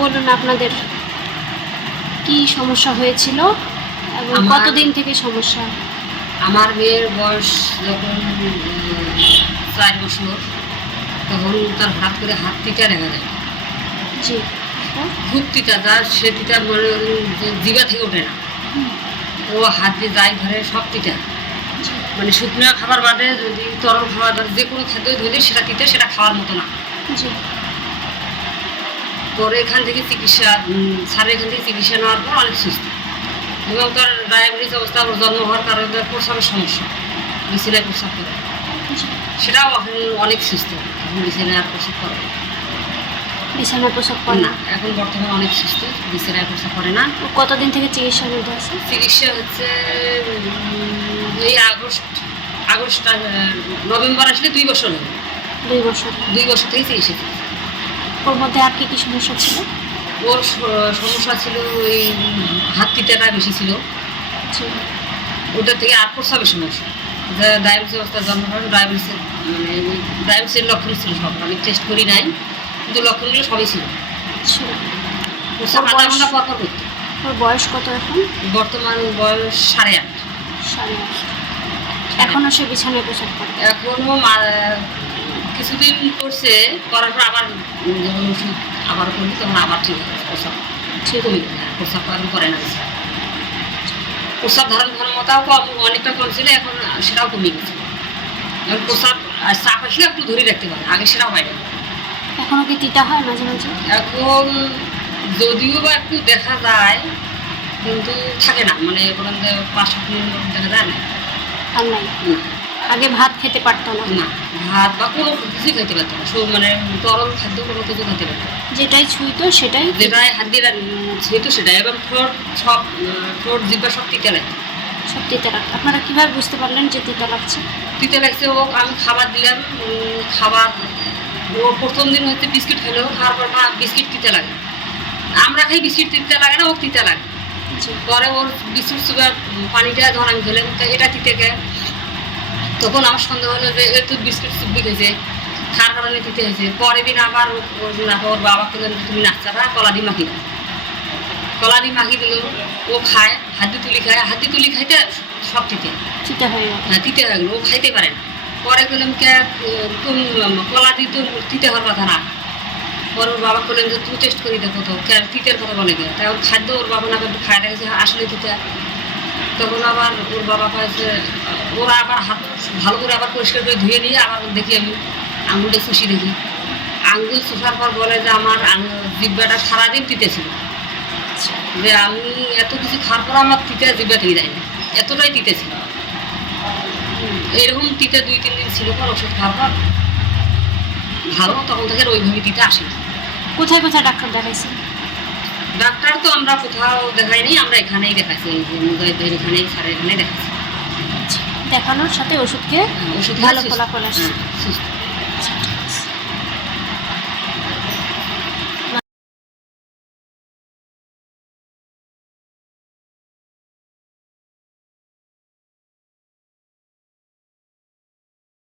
বলুন আপনাদের কি সমস্যা হয়েছিল এবং কতদিন থেকে সমস্যা? আমার মেয়ের বয়স যখন 4 বছর, তখন তার হঠাৎ করে হাত তিতা দেখা যায়। জি, খুব তিতা, তার সে তিতা মনে জিভা থেকে ওঠে না। ও হাত দিয়ে যাই ধরে সব তিতা, মানে শুকনো খাবার বাদে যদি তরল খাবার বাদে যে কোনো খাদ্য ধরলে সেটা তিতা, সেটা খাওয়ার মতো না। জি, পরে এখান থেকে চিকিৎসা স্যারের এখান থেকে চিকিৎসা নেওয়ার পর অনেক সুস্থ। এবং তার ডায়াবেটিস অবস্থা, ওর জন্ম হওয়ার কারণে তার প্রস্রাবের সমস্যা, বিছানায় প্রস্রাব করে, সেটাও এখন অনেক সুস্থ। এখন বিছানায় আর প্রস্রাব করে না। বিছানায় প্রসব করে না, এখন বর্তমানে অনেক সুস্থ, বিছানায় প্রস্রাব করে না। কতদিন থেকে চিকিৎসার মধ্যে আছে? চিকিৎসা হচ্ছে এই আগস্ট নভেম্বর আসলে 2 বছর হবে। 2 বছর। 2 বছর থেকে চিকিৎসা চলছে। ওর মধ্যে আর কি কি সমস্যা ছিল? ওর সমস্যা ছিল ওই হাত তিতাটা বেশি ছিল, জি, ওটা থেকে আর প্রস্রাবের সমস্যা। ডায়াবেটিস অবস্থায় জন্ম হয়, ডায়াবেটিসের লক্ষণ ছিল সব। আমি টেস্ট করি নাই, কিন্তু লক্ষণগুলো সবই ছিল। ছিল। প্রস্রাব আধা ঘন্টা পর পর করতো। ওর বয়স কত এখন? বর্তমান বয়স 8.5। 8.5। এখনও সে বিছানায় প্রসব করে? এখনও কিছুদিন করছে, করার পর আবার যখন ওষুধ আবার করবি তখন আবার ঠিক আছে, প্রস্রাব ঠিক কমে গেছে। প্রস্রাব এখন করে না। প্রস্রাব ধারণ ক্ষমতাও কম, অনেকটা কম ছিল, এখন সেটাও কমে গেছে। এখন প্রস্রাব আর চাপ আসলে একটু ধরে রাখতে পারে, আগে সেটাও হয় না। এখনও কি তিতা হয় মাঝে মাঝে? এখন যদিও বা একটু দেখা যায়, কিন্তু থাকে না, মানে 5-7 দিন দেখা যায় না। আর নাই? আগে ভাত খেতে পারতো না? না, ভাত বা কোনো কিছুই খেতে পারতো না, সব মানে তরল খাদ্য কোনো কিছু খেতে পারতো না। যেটাই ছুঁইতো সেটাই? যেটাই হাত দিয়ে ছুঁইতো সেটাই। এবং ঠোঁট জিহ্বা সব তিতা লাগে। সব তিতা লাগছে। আপনারা কীভাবে বুঝতে পারলেন যে তিতা লাগছে? তিতা লাগছে, ও আমি খাবার দিলাম, খাবার ও প্রথম দিন হচ্ছে বিস্কিট খেলো, খাওয়ার পর বিস্কিট তিতা লাগে। আমরা খাই বিস্কিট তিতা লাগে না, ও তিতা লাগে। পরে ওর বিস্কুট সুগার পানিটা যখন আমি খেলাম, এটা তিতে খায়, তখন আমার সন্দেহ হলো যে এর তো বিস্কুট চুপি খেয়েছে, খার কারণে তিতে হয়েছে। পরের দিন আবার ওর বাবা খেলেন, তুমি নাস্তাটা কলা দিয়ে মাখি দাও। কলা দিয়ে মাখি দিল, ও খায়, হাতি তুলি খাইতে সব তিতে তিতা হয়ে গেল। হ্যাঁ, তিতে হয়ে গেলো, ও খাইতে পারে না। পরে বললাম তুমি কলা দিয়ে তো তিতে হওয়ার কথা না। পরে ওর বাবা বললেন যে তুই টেস্ট করে দেখো তো, তিতের কথা বলে দেয়। তাই ওর খাদ্য ওর বাবা না কিন্তু খায় দেখেছে আসলে তিতা। তখন আবার ওর বাবা কাছে ওরা আবার হাত ভালো করে আবার পরিষ্কার করে ধুয়ে নিয়ে আবার দেখি আমি আঙুলটা চুষি দেখি। আঙুল চুষার পর বলে যে আমার জিব্বাটা সারাদিন তিতে ছিল, যে আমি এত কিছু খাওয়ার পর আমার তিতে জিব্বা থেকে যায়নি, এতটাই তিতে ছিল। এরকম তিতে 2-3 দিন ছিল, পর ওষুধ খাওয়ার পর ভালো, তখন থেকে ওইভাবে তিতে আসে না। কোথায় কোথায় ডাক্তার দেখাইছেন? ডাক্তার তো আমরা কোথাও দেখাইনি, আমরা এখানেই দেখাইছি, এই যে মুজাহিদের এখানেই, স্যারের এখানেই দেখাইছি। দেখানোর সাথে ওষুধ খেয়ে ওষুধ ভালো ফলাফল আসছে। সুস্থ।